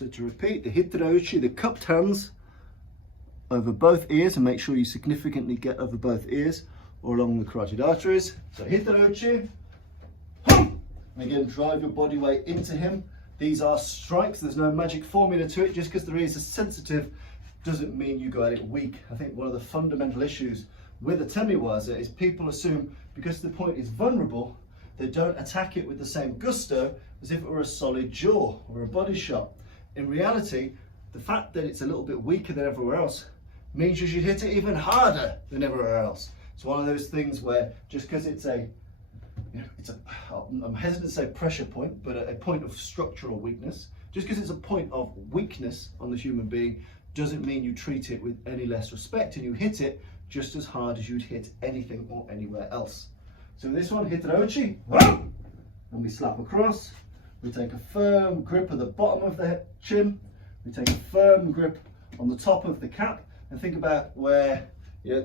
So to repeat, the hitarouchi, the cupped hands over both ears, and make sure you significantly get over both ears or along the carotid arteries. So hitarouchi, and again drive your body weight into him. These are strikes, there's no magic formula to it. Just because the ears are sensitive doesn't mean you go at it weak. I think one of the fundamental issues with a temiwaza is people assume because the point is vulnerable, they don't attack it with the same gusto as if it were a solid jaw or a body shot. In reality, the fact that it's a little bit weaker than everywhere else means you should hit it even harder than everywhere else. It's one of those things where just because it's I'm hesitant to say pressure point, but a point of structural weakness, just because it's a point of weakness on the human being doesn't mean you treat it with any less respect, and you hit it just as hard as you'd hit anything or anywhere else. So in this one, hitarouchi, and we slap across. We take a firm grip at the bottom of the chin. We take a firm grip on the top of the cap, and think about where your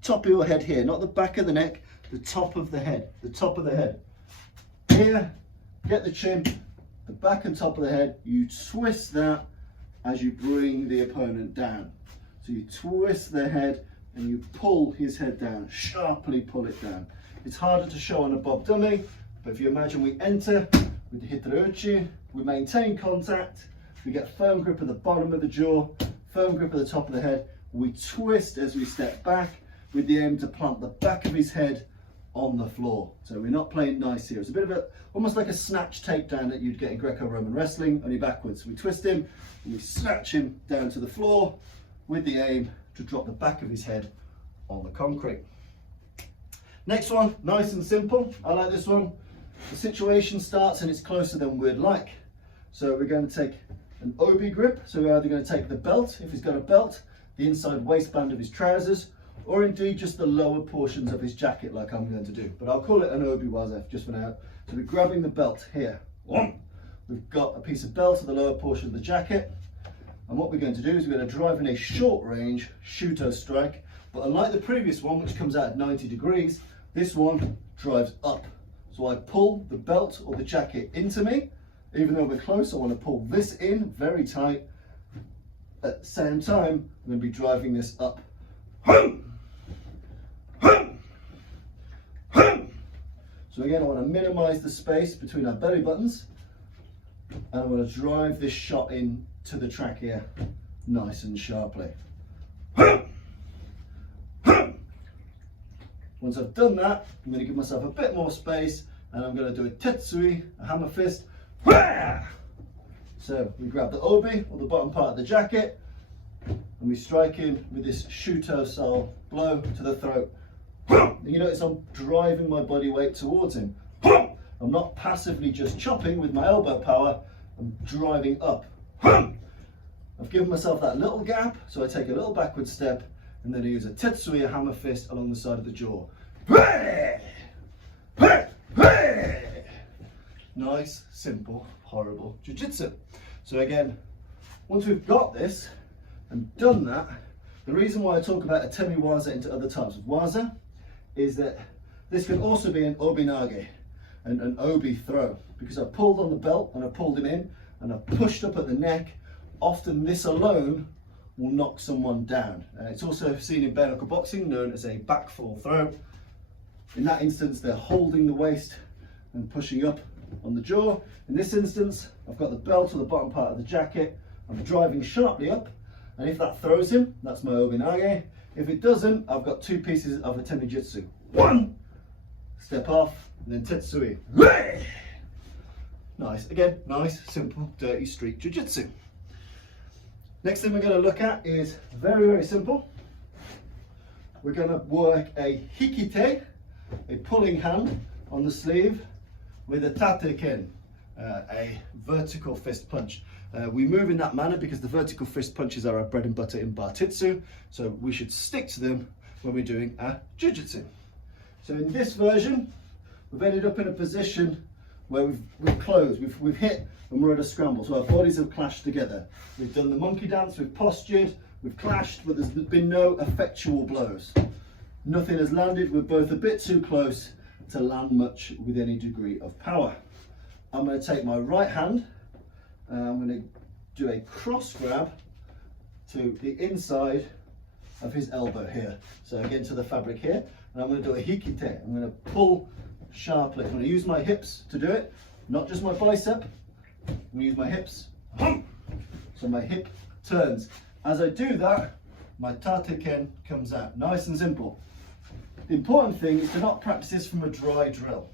top of your head here, not the back of the neck, the top of the head, the top of the head. Here, get the chin, the back and top of the head. You twist that as you bring the opponent down. So you twist their head and you pull his head down, sharply pull it down. It's harder to show on a bob dummy, but if you imagine we enter with the hitarouchi, we maintain contact, we get a firm grip at the bottom of the jaw, firm grip at the top of the head, we twist as we step back with the aim to plant the back of his head on the floor. So we're not playing nice here. It's a bit of almost like a snatch takedown that you'd get in Greco-Roman wrestling, only backwards. We twist him and we snatch him down to the floor with the aim to drop the back of his head on the concrete. Next one, nice and simple. I like this one. The situation starts and it's closer than we'd like. So we're going to take an obi grip. So we're either going to take the belt, if he's got a belt, the inside waistband of his trousers, or indeed just the lower portions of his jacket like I'm going to do. But I'll call it an obi waza just for now. So we're grabbing the belt here. We've got a piece of belt at the lower portion of the jacket. And what we're going to do is we're going to drive in a short range shuto strike. But unlike the previous one, which comes out at 90 degrees, this one drives up. So I pull the belt or the jacket into me. Even though we're close, I want to pull this in very tight. At the same time, I'm going to be driving this up. So again, I want to minimize the space between our belly buttons, and I'm going to drive this shot in to the trachea nice and sharply. Once I've done that, I'm going to give myself a bit more space, and I'm going to do a tetsui, a hammer fist. So we grab the obi, or the bottom part of the jacket, and we strike in with this shuto style blow to the throat. And you notice I'm driving my body weight towards him. I'm not passively just chopping with my elbow power, I'm driving up. I've given myself that little gap, so I take a little backward step, and then I use a tetsui, a hammer fist, along the side of the jaw. Nice, simple, horrible jiu-jitsu. So again, once we've got this and done that, the reason why I talk about a temiwaza into other types of waza is that this can also be an obinage and an obi throw, because I pulled on the belt and I pulled him in and I pushed up at the neck. Often this alone will knock someone down. It's also seen in bare knuckle boxing, known as a backfall throw. In that instance, they're holding the waist and pushing up on the jaw. In this instance, I've got the belt or the bottom part of the jacket. I'm driving sharply up, and if that throws him, that's my obinage. If it doesn't, I've got two pieces of a temijutsu. One, step off, and then tetsui. Nice, again, nice, simple, dirty street jiu-jitsu. Next thing we're going to look at is very, very simple. We're going to work a hikite, a pulling hand on the sleeve, with a tateken, a vertical fist punch. We move in that manner because the vertical fist punches are our bread and butter in Bartitsu, so we should stick to them when we're doing our jiu-jitsu. So in this version, we've ended up in a position where we've closed, we've hit, and we're at a scramble. So our bodies have clashed together. We've done the monkey dance, we've postured, we've clashed, but there's been no effectual blows. Nothing has landed, we're both a bit too close to land much with any degree of power. I'm going to take my right hand And I'm going to do a cross grab to the inside of his elbow here. So again to the fabric here, and I'm going to do a hikite. I'm going to pull sharply. I'm going to use my hips to do it, not just my bicep. I'm going to use my hips. So my hip turns. As I do that, my tate-ken comes out. Nice and simple. The important thing is to not practice this from a dry drill.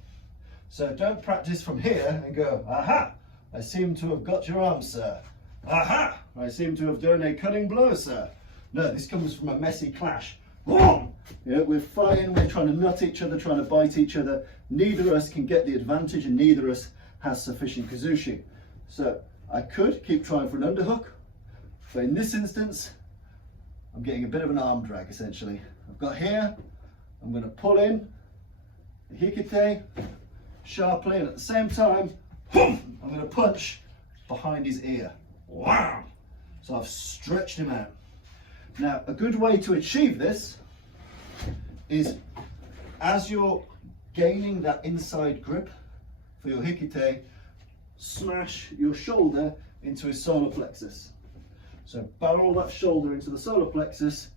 So don't practice from here and go, aha, I seem to have got your arm, sir. Aha, I seem to have done a cunning blow, sir. No, this comes from a messy clash. You know, we're fighting, we're trying to nut each other, trying to bite each other. Neither of us can get the advantage and neither of us has sufficient kazushi. So I could keep trying for an underhook, but in this instance, I'm getting a bit of an arm drag essentially. I've got here, I'm going to pull in the hikite sharply, and at the same time, I'm going to punch behind his ear. Wow! So I've stretched him out. Now, a good way to achieve this is as you're gaining that inside grip for your hikite, smash your shoulder into his solar plexus. So barrel that shoulder into the solar plexus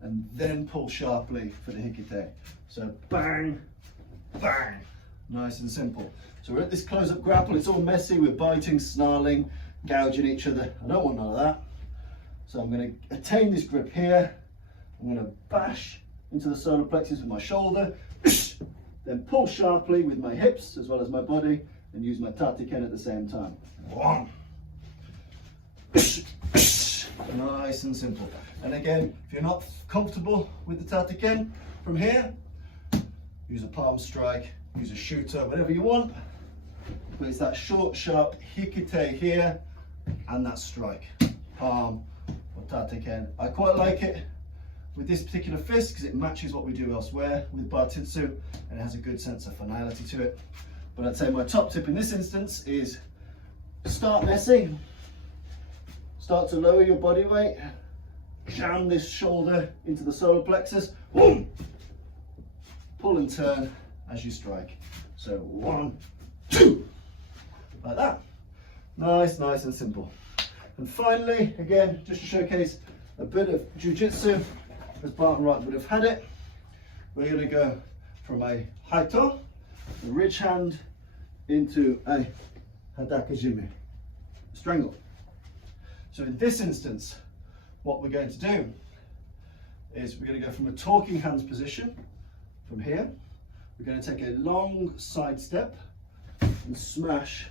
and then pull sharply for the hikite. So bang, bang, nice and simple. So we're at this close-up grapple, it's all messy, we're biting, snarling, gouging each other. I don't want none of that. So I'm going to attain this grip here. I'm going to bash into the solar plexus with my shoulder, then pull sharply with my hips as well as my body and use my tate-ken at the same time. One. Nice and simple. And again, if you're not comfortable with the tate-ken from here, use a palm strike, use a shooter, whatever you want. But it's that short, sharp hikite here and that strike. Palm or tate-ken. I quite like it with this particular fist because it matches what we do elsewhere with Bartitsu and it has a good sense of finality to it. But I'd say my top tip in this instance is start messy, start to lower your body weight, jam this shoulder into the solar plexus, boom, pull and turn as you strike. So 1, 2, like that. Nice, nice and simple. And finally, again, just to showcase a bit of jiu-jitsu, as Barton Wright would have had it, we're going to go from a haito, a ridge hand, into a hadakajime, strangle. So in this instance, what we're going to do is we're going to go from a talking hands position, from here, we're going to take a long side step and smash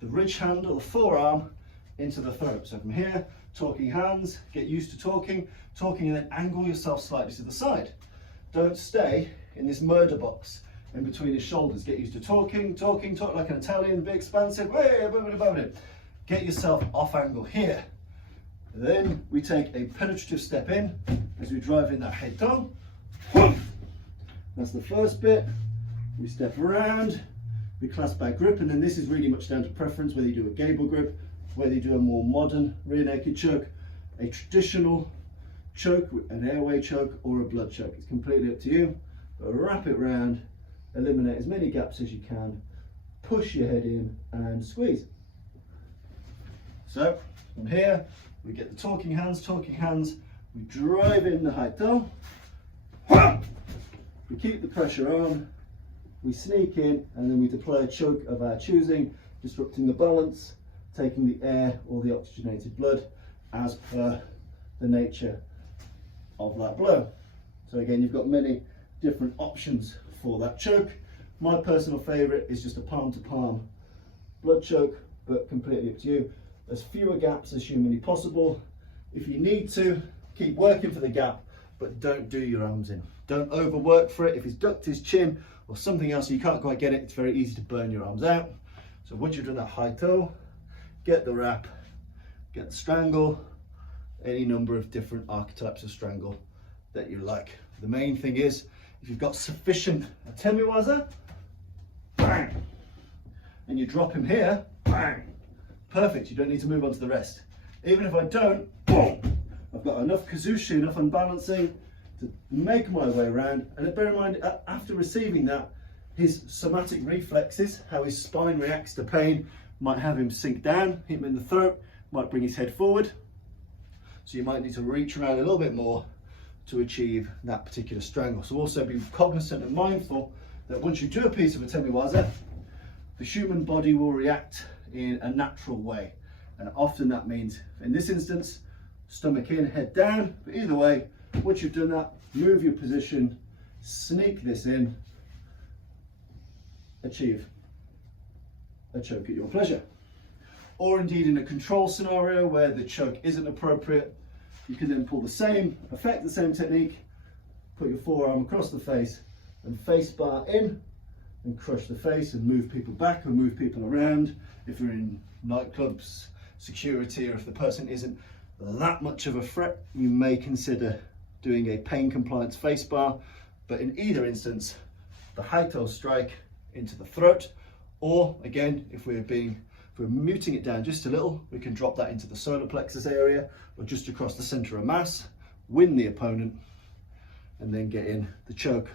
the ridge hand or the forearm into the throat. So from here, talking hands, get used to talking, and then angle yourself slightly to the side. Don't stay in this murder box in between his shoulders. Get used to talking like an Italian, be expansive, get yourself off angle here. Then we take a penetrative step in as we drive in that head toe. That's the first bit. We step around, we clasp our grip, and then this is really much down to preference, whether you do a gable grip, whether you do a more modern rear naked choke, a traditional choke, an airway choke, or a blood choke. It's completely up to you, but wrap it round, eliminate as many gaps as you can, push your head in and squeeze. So from here, we get the talking hands, we drive in the haito, we keep the pressure on, we sneak in, and then we deploy a choke of our choosing, disrupting the balance, taking the air or the oxygenated blood as per the nature of that blow. So again, you've got many different options for that choke. My personal favourite is just a palm to palm blood choke, but completely up to you. As fewer gaps as humanly possible. If you need to, keep working for the gap, but don't do your arms in. Don't overwork for it. If he's ducked his chin or something else, you can't quite get it, it's very easy to burn your arms out. So once you've done that high toe, get the wrap, get the strangle, any number of different archetypes of strangle that you like. The main thing is, if you've got sufficient atemiwaza, bang, and you drop him here, bang, perfect, you don't need to move on to the rest. Even if I don't, boom, I've got enough kazushi, enough unbalancing to make my way around. And bear in mind, after receiving that, his somatic reflexes, how his spine reacts to pain, might have him sink down, hit him in the throat, might bring his head forward. So you might need to reach around a little bit more to achieve that particular strangle. So also be cognizant and mindful that once you do a piece of a temiwaza, the human body will react in a natural way. And often that means, in this instance, stomach in, head down. But either way, once you've done that, move your position, sneak this in, achieve a choke at your pleasure. Or indeed in a control scenario where the choke isn't appropriate, you can then pull the same technique, put your forearm across the face and face bar in and crush the face and move people back or move people around. If you're in nightclubs, security, or if the person isn't that much of a threat, you may consider doing a pain compliance face bar. But in either instance, the high-toe strike into the throat, or again, if we're muting it down just a little, we can drop that into the solar plexus area or just across the center of mass, win the opponent, and then get in the choke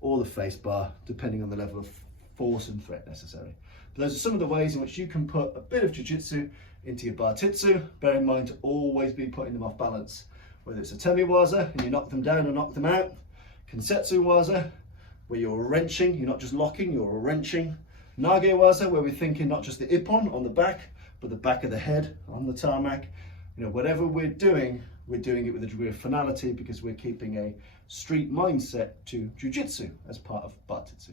or the face bar, depending on the level of force and threat necessary. But those are some of the ways in which you can put a bit of jiu-jitsu into your Bartitsu. Bear in mind to always be putting them off balance, whether it's a temiwaza and you knock them down or knock them out, Kensetsu waza, where you're wrenching, you're not just locking, you're wrenching, Nage waza, where we're thinking not just the ippon on the back, but the back of the head on the tarmac. You know, whatever we're doing it with a degree of finality because we're keeping a street mindset to jiu-jitsu as part of Bartitsu.